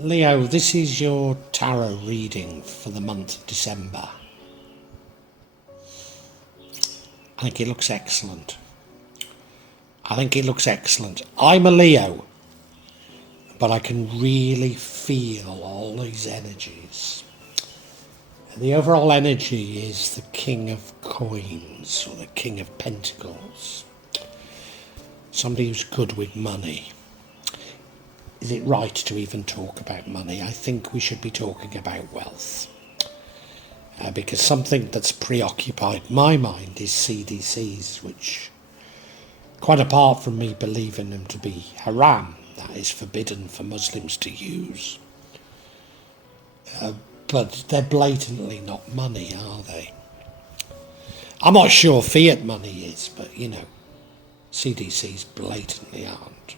Leo, this is your tarot reading for the month of December. I think it looks excellent. I'm a Leo, but I can really feel all these energies. And the overall energy is the King of Coins, or the King of Pentacles. Somebody who's good with money. Is it right to even talk about money? I think we should be talking about wealth. Because something that's preoccupied my mind is CDCs, which, quite apart from me believing them to be haram, that is forbidden for Muslims to use. But they're blatantly not money, are they? I'm not sure fiat money is, but CDCs blatantly aren't.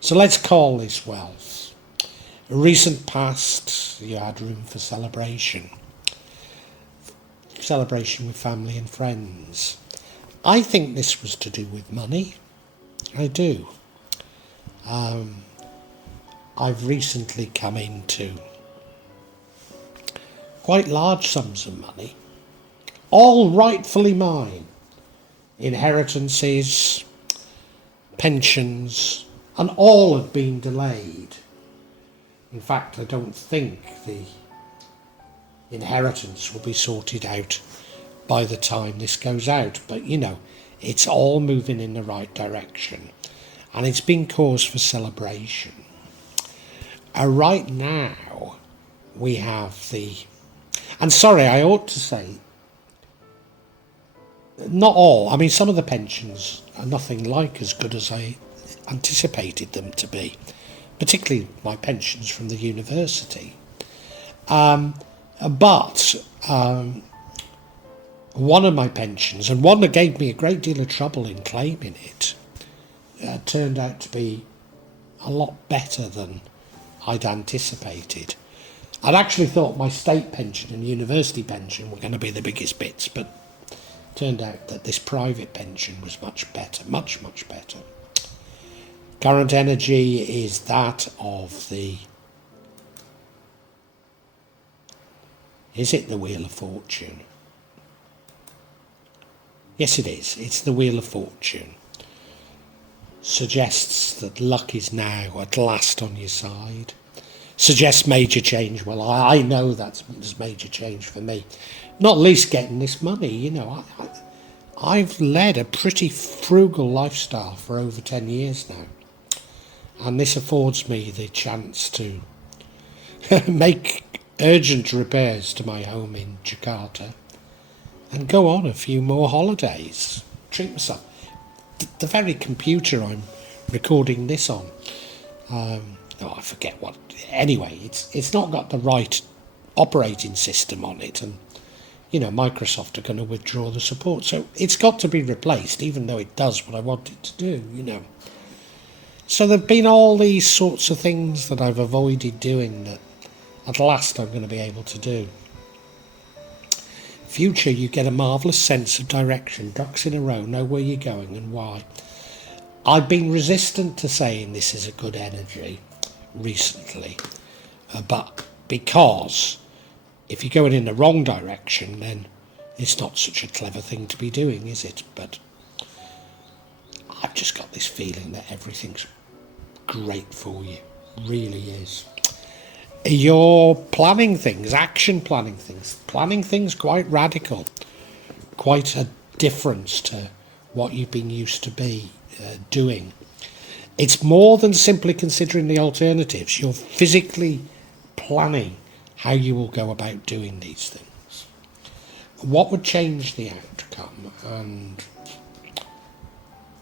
So let's call this wealth. Recent past, you had room for celebration. Celebration with family and friends. I think this was to do with money. I do. I've recently come into quite large sums of money, all rightfully mine. Inheritances, pensions, and all have been delayed. In fact, I don't think the inheritance will be sorted out by the time this goes out. But it's all moving in the right direction. And it's been cause for celebration. Right now, we have and sorry, I ought to say, not all. I mean, some of the pensions are nothing like as good as I anticipated them to be, particularly my pensions from the university. But one of my pensions, and one that gave me a great deal of trouble in claiming it, turned out to be a lot better than I'd anticipated. I'd actually thought my state pension and university pension were going to be the biggest bits, but it turned out that this private pension was much better, much, much better. Current energy is that of is it the Wheel of Fortune? Yes, it is. It's the Wheel of Fortune. Suggests that luck is now at last on your side. Suggests major change. Well, I know there's major change for me. Not least getting this money. I've led a pretty frugal lifestyle for over 10 years now. And this affords me the chance to make urgent repairs to my home in Jakarta and go on a few more holidays. Treat myself. The very computer I'm recording this on, I forget what. Anyway, it's not got the right operating system on it, and Microsoft are going to withdraw the support, so it's got to be replaced, even though it does what I want it to do. So there've been all these sorts of things that I've avoided doing that at last I'm going to be able to do. Future, you get a marvellous sense of direction, ducks in a row, know where you're going and why. I've been resistant to saying this is a good energy recently, but because if you're going in the wrong direction, then it's not such a clever thing to be doing, is it? But I've just got this feeling that everything's great for you, really is. You're planning things, planning things quite radical, quite a difference to what you've been used to be doing. It's more than simply considering the alternatives. You're physically planning how you will go about doing these things. What would change the outcome? And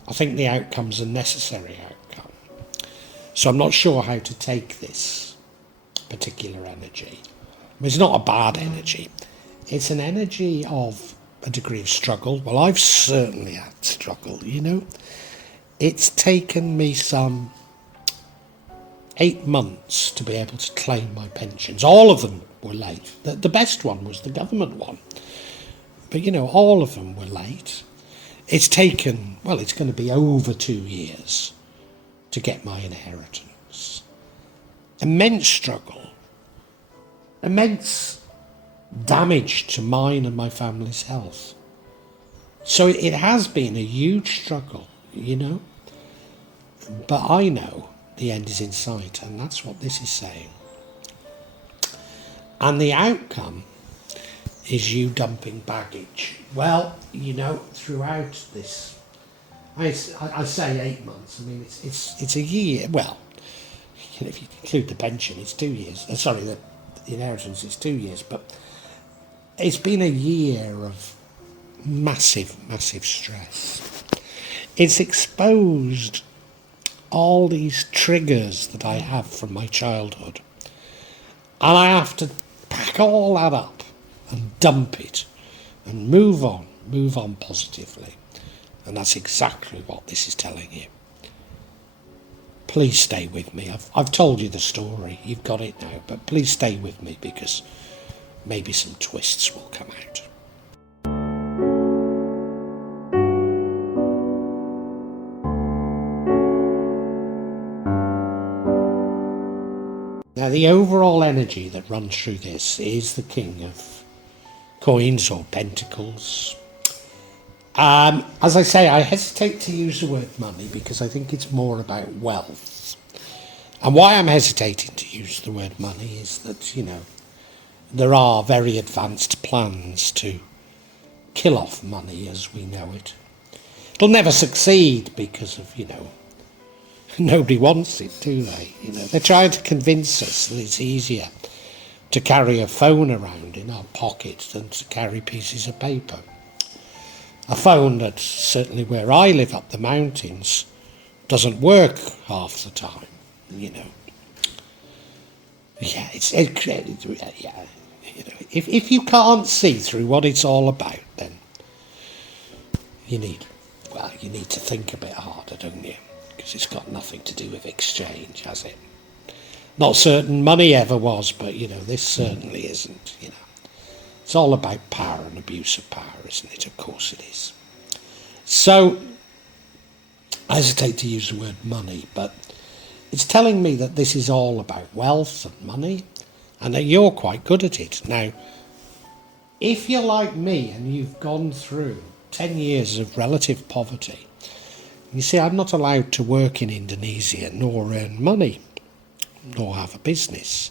I think the outcome's a necessary outcome. So I'm not sure how to take this particular energy. It's not a bad energy. It's an energy of a degree of struggle. Well, I've certainly had struggle, It's taken me some 8 months to be able to claim my pensions. All of them were late. The best one was the government one. But, all of them were late. It's taken, it's going to be over 2 years to get my inheritance. immense struggle, immense damage to mine and my family's health. So it has been a huge struggle, you know. But I know the end is in sight, and that's what this is saying. And the outcome is you dumping baggage. Well, you know, throughout this, I say 8 months. I mean, it's a year. Well, you know, if you include the pension, it's 2 years. Sorry, the inheritance, it's 2 years. But it's been a year of massive, massive stress. It's exposed all these triggers that I have from my childhood. And I have to pack all that up and dump it and move on positively. And that's exactly what this is telling you. Please stay with me. I've told you the story, you've got it now, but please stay with me because maybe some twists will come out. Now, the overall energy that runs through this is the King of Coins or Pentacles. As I say, I hesitate to use the word money because I think it's more about wealth. And why I'm hesitating to use the word money is that, you know, there are very advanced plans to kill off money as we know it. It'll never succeed because of, you know, nobody wants it, do they? You know, they're trying to convince us that it's easier to carry a phone around in our pocket than to carry pieces of paper. A phone that, certainly where I live up the mountains, doesn't work half the time, you know. Yeah, yeah. You know, if you can't see through what it's all about, then you need to think a bit harder, don't you? Because it's got nothing to do with exchange, has it? Not certain money ever was, but, you know, this certainly isn't, you know. It's all about power and abuse of power, isn't it? Of course it is. So, I hesitate to use the word money, but it's telling me that this is all about wealth and money, and that you're quite good at it. Now, if you're like me and you've gone through 10 years of relative poverty, you see, I'm not allowed to work in Indonesia, nor earn money, nor have a business.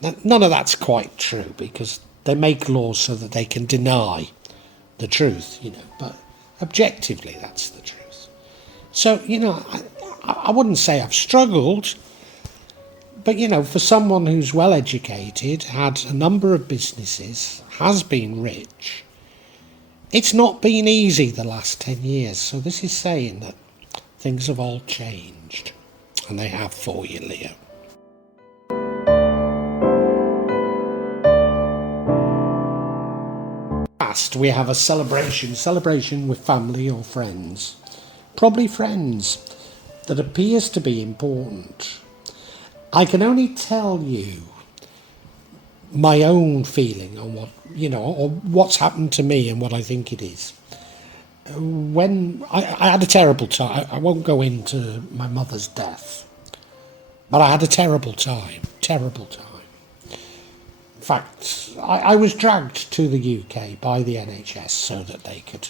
Now, none of that's quite true, because they make laws so that they can deny the truth, you know, but objectively that's the truth. So, you know, I wouldn't say I've struggled, but, you know, for someone who's well educated, had a number of businesses, has been rich, it's not been easy the last 10 years. So this is saying that things have all changed, and they have for you, Leo. Last, we have a celebration with family or friends, probably friends, that appears to be important. I can only tell you my own feeling on what, you know, or what's happened to me and what I think it is. When I had a terrible time, I won't go into my mother's death, but I had a terrible time. In fact, I was dragged to the UK by the NHS so that they could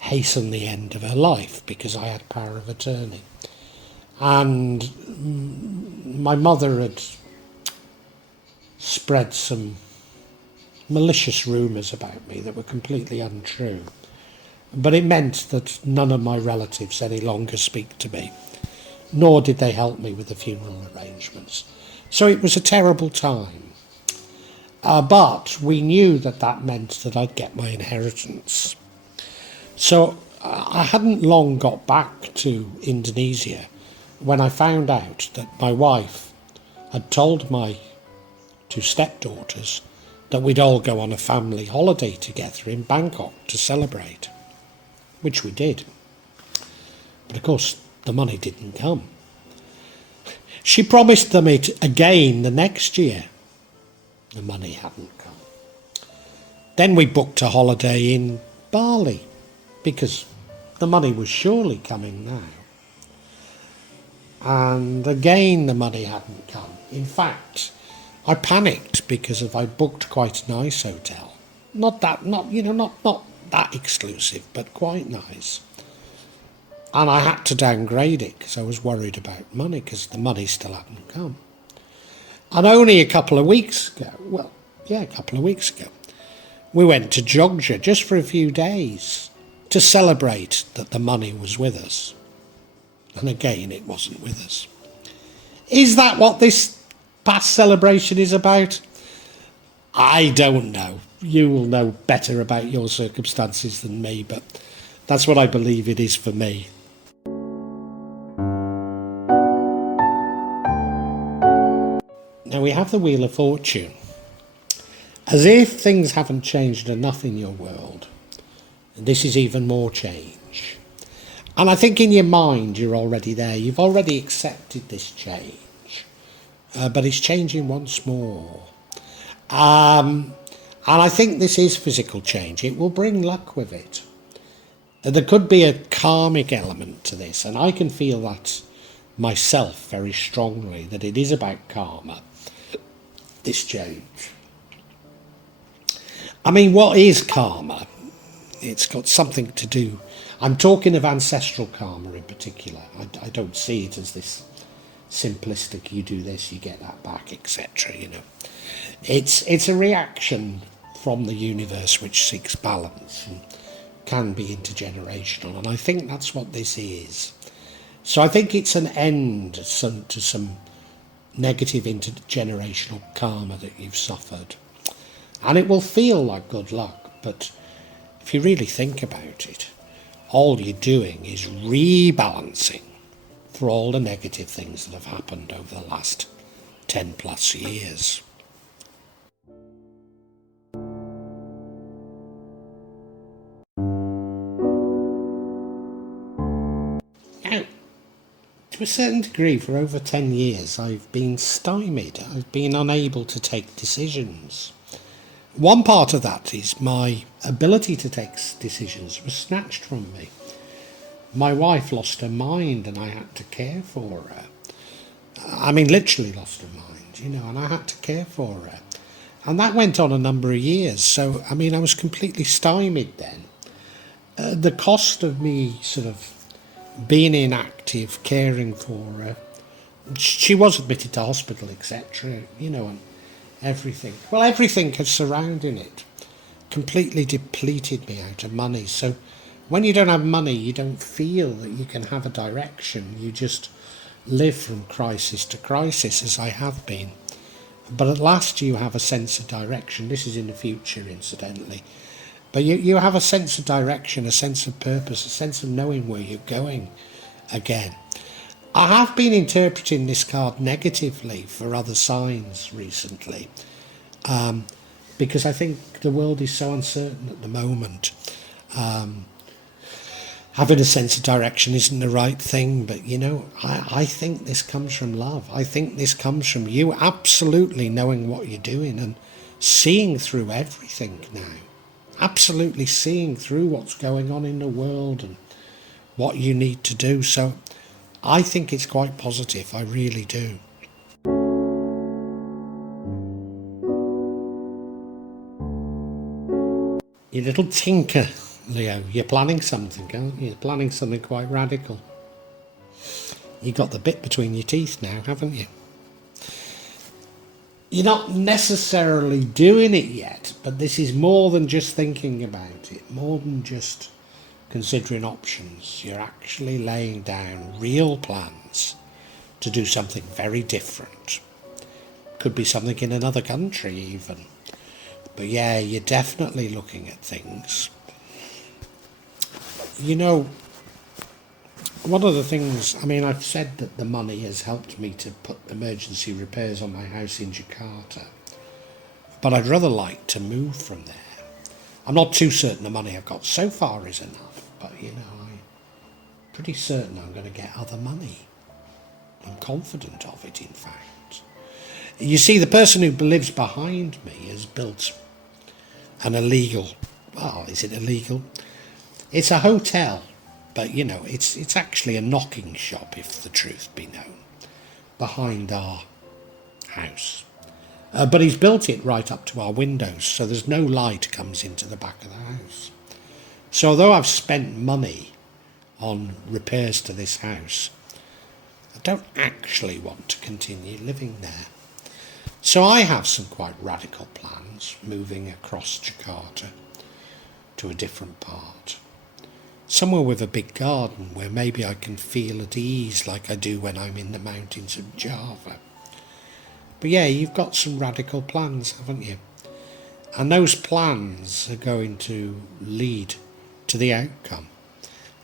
hasten the end of her life because I had power of attorney. And my mother had spread some malicious rumours about me that were completely untrue. But it meant that none of my relatives any longer speak to me, nor did they help me with the funeral arrangements. So it was a terrible time. But we knew that that meant that I'd get my inheritance. So I hadn't long got back to Indonesia when I found out that my wife had told my two stepdaughters that we'd all go on a family holiday together in Bangkok to celebrate, which we did. But of course, the money didn't come. She promised them it again the next year. The money hadn't come. Then we booked a holiday in Bali because the money was surely coming now. and again the money hadn't come. In fact, I panicked because I booked quite a nice hotel. Not that exclusive, but quite nice. And I had to downgrade it because I was worried about money, because the money still hadn't come. And only a couple of weeks ago, we went to Georgia just for a few days to celebrate that the money was with us. And again, it wasn't with us. Is that what this past celebration is about? I don't know. You will know better about your circumstances than me, but that's what I believe it is for me. Now we have the Wheel of Fortune. As if things haven't changed enough in your world, this is even more change. And I think in your mind you're already there. You've already accepted this change, but it's changing once more. And I think this is physical change. It will bring luck with it. There could be a karmic element to this, and I can feel that myself very strongly, that it is about karma, this change. I mean, what is karma? It's got something to do. I'm talking of ancestral karma in particular. I don't see it as this simplistic, you do this, you get that back, etc. It's a reaction from the universe which seeks balance and can be intergenerational, and I think that's what this is. So I think it's an end to some negative intergenerational karma that you've suffered. And it will feel like good luck, but if you really think about it, all you're doing is rebalancing for all the negative things that have happened over the last 10 plus years. Now, to a certain degree, for over 10 years, I've been stymied. I've been unable to take decisions. One part of that is my ability to take decisions was snatched from me. My wife lost her mind and I had to care for her. I mean, literally lost her mind, and I had to care for her. And that went on a number of years. So, I mean, I was completely stymied then. The cost of me sort of being inactive, caring for her, she was admitted to hospital, etc., and everything. Well, everything surrounding it completely depleted me out of money. So when you don't have money, you don't feel that you can have a direction. You just live from crisis to crisis, as I have been. But at last you have a sense of direction. This is in the future, incidentally. But you have a sense of direction, a sense of purpose, a sense of knowing where you're going again. I have been interpreting this card negatively for other signs recently, because I think the world is so uncertain at the moment. Having a sense of direction isn't the right thing, but I think this comes from love. I think this comes from you absolutely knowing what you're doing and seeing through everything now. Absolutely seeing through what's going on in the world and what you need to do. So I think it's quite positive, I really do. You little tinker, Leo, you're planning something, aren't you? You're planning something quite radical. You got the bit between your teeth now, haven't you? You're not necessarily doing it yet, but this is more than just thinking about it, more than just considering options. You're actually laying down real plans to do something very different. Could be something in another country even. But yeah, you're definitely looking at things. One of the things, I've said that the money has helped me to put emergency repairs on my house in Jakarta, but I'd rather like to move from there. I'm not too certain the money I've got so far is enough, but I'm pretty certain I'm going to get other money. I'm confident of it, in fact. You see, the person who lives behind me has built an illegal, is it illegal? It's a hotel, but you know, it's actually a knocking shop, if the truth be known, behind our house. But he's built it right up to our windows, so there's no light comes into the back of the house. So although I've spent money on repairs to this house, I don't actually want to continue living there. So I have some quite radical plans, moving across Jakarta to a different part. Somewhere with a big garden where maybe I can feel at ease like I do when I'm in the mountains of Java. But yeah, you've got some radical plans, haven't you? And those plans are going to lead to the outcome,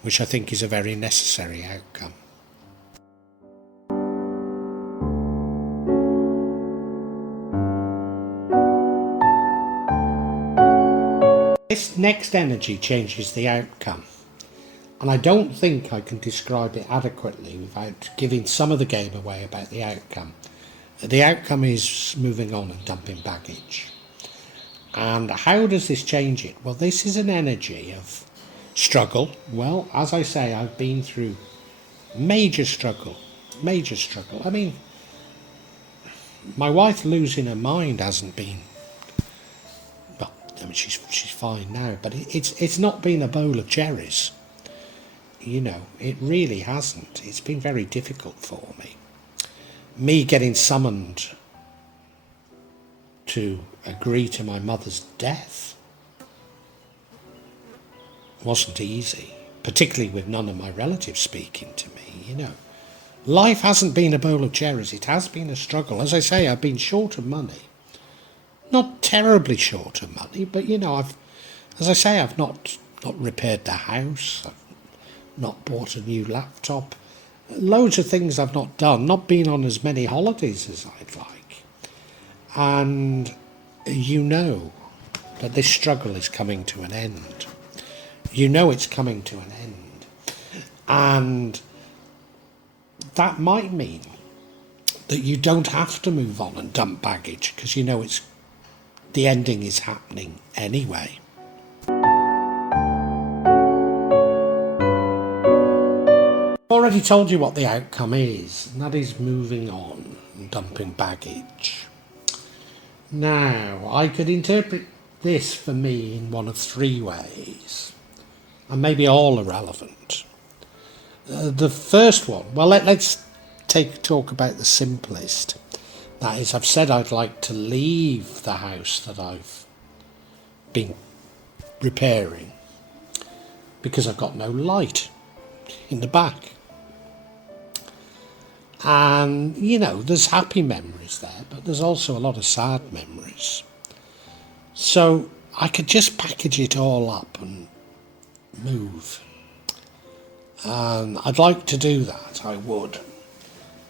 which I think is a very necessary outcome. This next energy changes the outcome, and I don't think I can describe it adequately without giving some of the game away about the outcome. The outcome is moving on and dumping baggage. And how does this change it? Well, this is an energy of struggle. Well, as I say, I've been through major struggle. I mean, my wife losing her mind hasn't been, well, I mean, she's fine now, but it's not been a bowl of cherries. You know, it really hasn't. It's been very difficult for me. Me getting summoned to agree to my mother's death wasn't easy, particularly with none of my relatives speaking to me, you know. Life hasn't been a bowl of cherries, it has been a struggle. As I say, I've been short of money. Not terribly short of money, but you know, I've not repaired the house, I've not bought a new laptop. Loads of things I've not done, not been on as many holidays as I'd like. And you know that this struggle is coming to an end. You know it's coming to an end. And that might mean that you don't have to move on and dump baggage because you know the ending is happening anyway. Already told you what the outcome is, and that is moving on and dumping baggage. Now, I could interpret this for me in one of three ways, and maybe all are relevant. The first one, well, let's talk about the simplest. That is, I've said I'd like to leave the house that I've been repairing because I've got no light in the back. And, you know, there's happy memories there, but there's also a lot of sad memories. So I could just package it all up and move. And I'd like to do that, I would.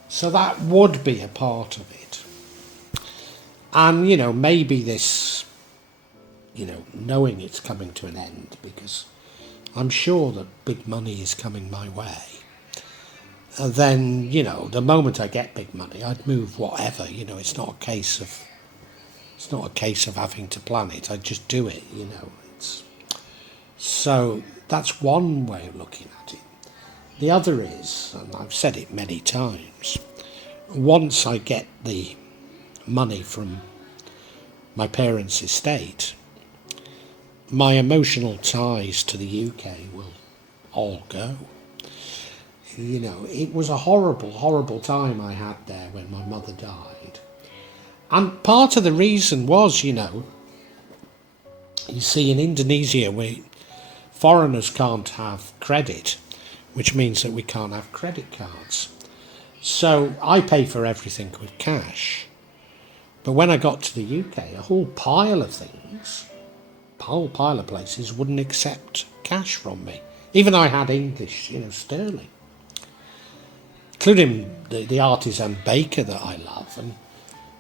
So that would be a part of it. And, you know, maybe this, you know, knowing it's coming to an end, because I'm sure that big money is coming my way. Then, you know, the moment I get big money, I'd move whatever. You know, it's not a case of having to plan it. I'd just do it, you know. So that's one way of looking at it. The other is, and I've said it many times, once I get the money from my parents' estate, my emotional ties to the UK will all go. You know, it was a horrible, horrible time I had there when my mother died. And part of the reason was, you know, you see in Indonesia, foreigners can't have credit, which means that we can't have credit cards. So I pay for everything with cash. But when I got to the UK, a whole pile of places wouldn't accept cash from me. Even I had English, you know, sterling. Including the artisan baker that I love, and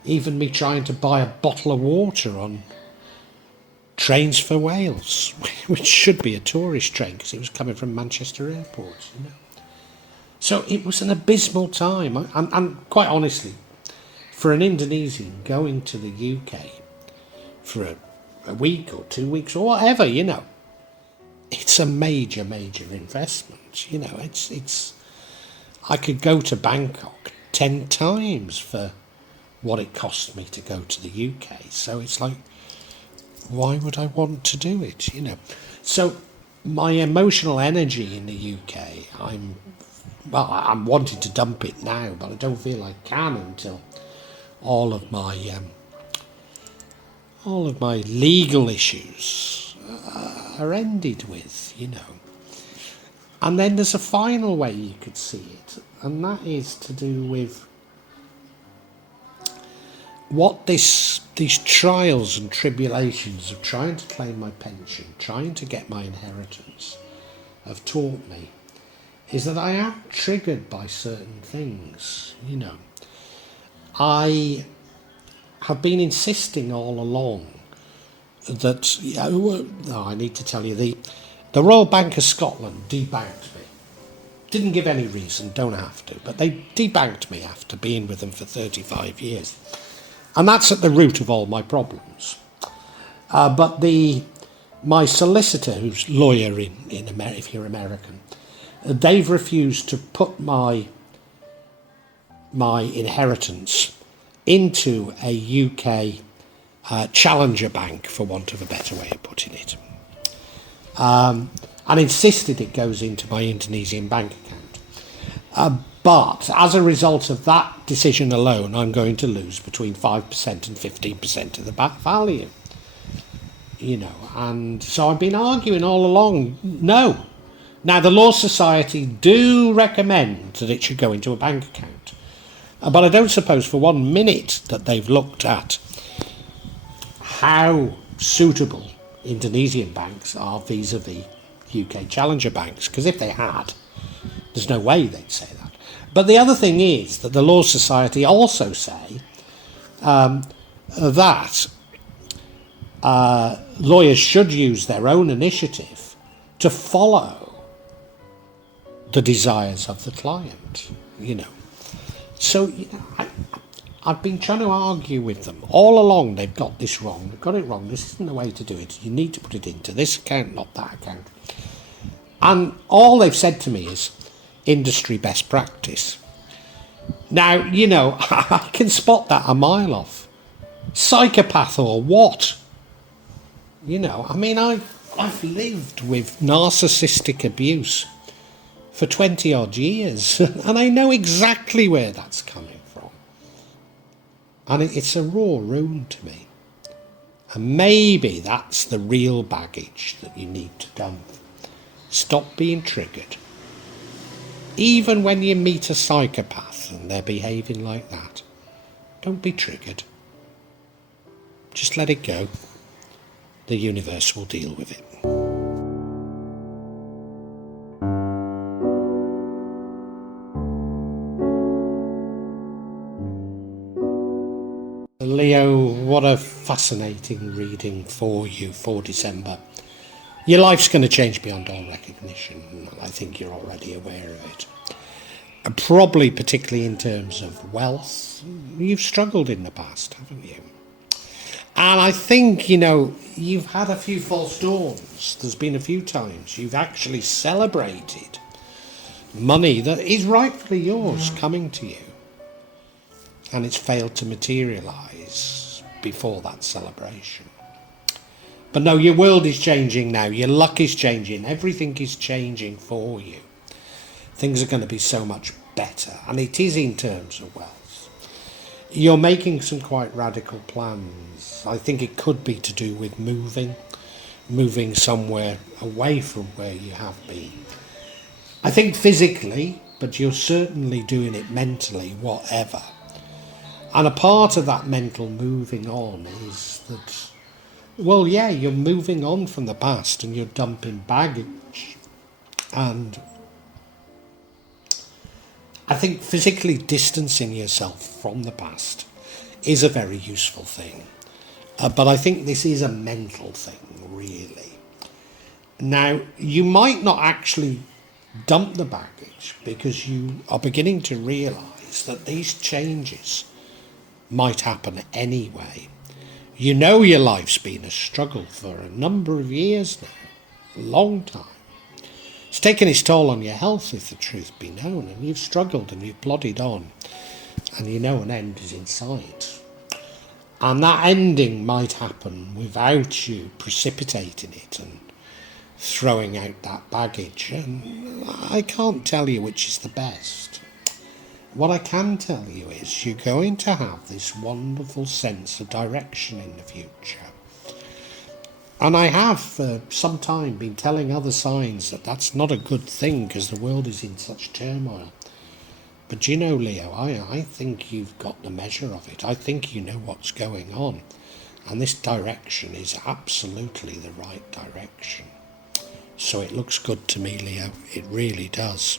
even me trying to buy a bottle of water on Trains for Wales, which should be a tourist train because it was coming from Manchester Airport, you know. So it was an abysmal time, and quite honestly, for an Indonesian going to the UK for a week or 2 weeks or whatever, you know, it's a major investment. It's I could go to Bangkok 10 times for what it cost me to go to the UK. So it's like, why would I want to do it? So my emotional energy in the UK, I'm wanting to dump it now, but I don't feel I can until all of my legal issues are ended with. And then there's a final way you could see it, and that is to do with what these trials and tribulations of trying to claim my pension, trying to get my inheritance, have taught me, is that I am triggered by certain things. I have been insisting all along that, I need to tell you, the Royal Bank of Scotland debanked me. Didn't give any reason, don't have to, but they debanked me after being with them for 35 years. And that's at the root of all my problems. But my solicitor, who's lawyer in America, if you're American, they've refused to put my inheritance into a UK challenger bank, for want of a better way of putting it, and insisted it goes into my Indonesian bank account. But as a result of that decision alone, I'm going to lose between 5% and 15% of the back value. And so I've been arguing all along, no. Now, the Law Society do recommend that it should go into a bank account. But I don't suppose for 1 minute that they've looked at how suitable Indonesian banks are vis-a-vis UK challenger banks, because if they had, there's no way they'd say that. But the other thing is that the Law Society also say that lawyers should use their own initiative to follow the desires of the client, So I've been trying to argue with them all along. They've got this wrong. They've got it wrong. This isn't the way to do it. You need to put it into this account, not that account. And all they've said to me is industry best practice. Now, I can spot that a mile off. Psychopath or what? I've lived with narcissistic abuse for 20 odd years, and I know exactly where that's coming from. And it's a raw wound to me. And maybe that's the real baggage that you need to dump. Stop being triggered. Even when you meet a psychopath and they're behaving like that, don't be triggered. Just let it go. The universe will deal with it. Leo, what a fascinating reading for you for December. Your life's going to change beyond all recognition. I think you're already aware of it. And probably particularly in terms of wealth, you've struggled in the past, haven't you? And I think, you've had a few false dawns. There's been a few times you've actually celebrated money that is rightfully yours coming to you. And it's failed to materialise before that celebration. But no, your world is changing now. Your luck is changing. Everything is changing for you. Things are going to be so much better. And it is in terms of wealth. You're making some quite radical plans. I think it could be to do with moving somewhere away from where you have been. I think physically, but you're certainly doing it mentally, whatever. And a part of that mental moving on is that, you're moving on from the past and you're dumping baggage. And I think physically distancing yourself from the past is a very useful thing. But I think this is a mental thing, really. Now, you might not actually dump the baggage because you are beginning to realise that these changes might happen anyway. Your life's been a struggle for a number of years now. long time. It's taken its toll on your health, if the truth be known, and you've struggled and you've plodded on, and you know an end is in sight. And that ending might happen without you precipitating it and throwing out that baggage. And I can't tell you which is the best. What I can tell you is you're going to have this wonderful sense of direction in the future. And I have for some time been telling other signs that that's not a good thing because the world is in such turmoil. But you know, Leo, I think you've got the measure of it. I think you know what's going on. And this direction is absolutely the right direction. So it looks good to me, Leo. It really does.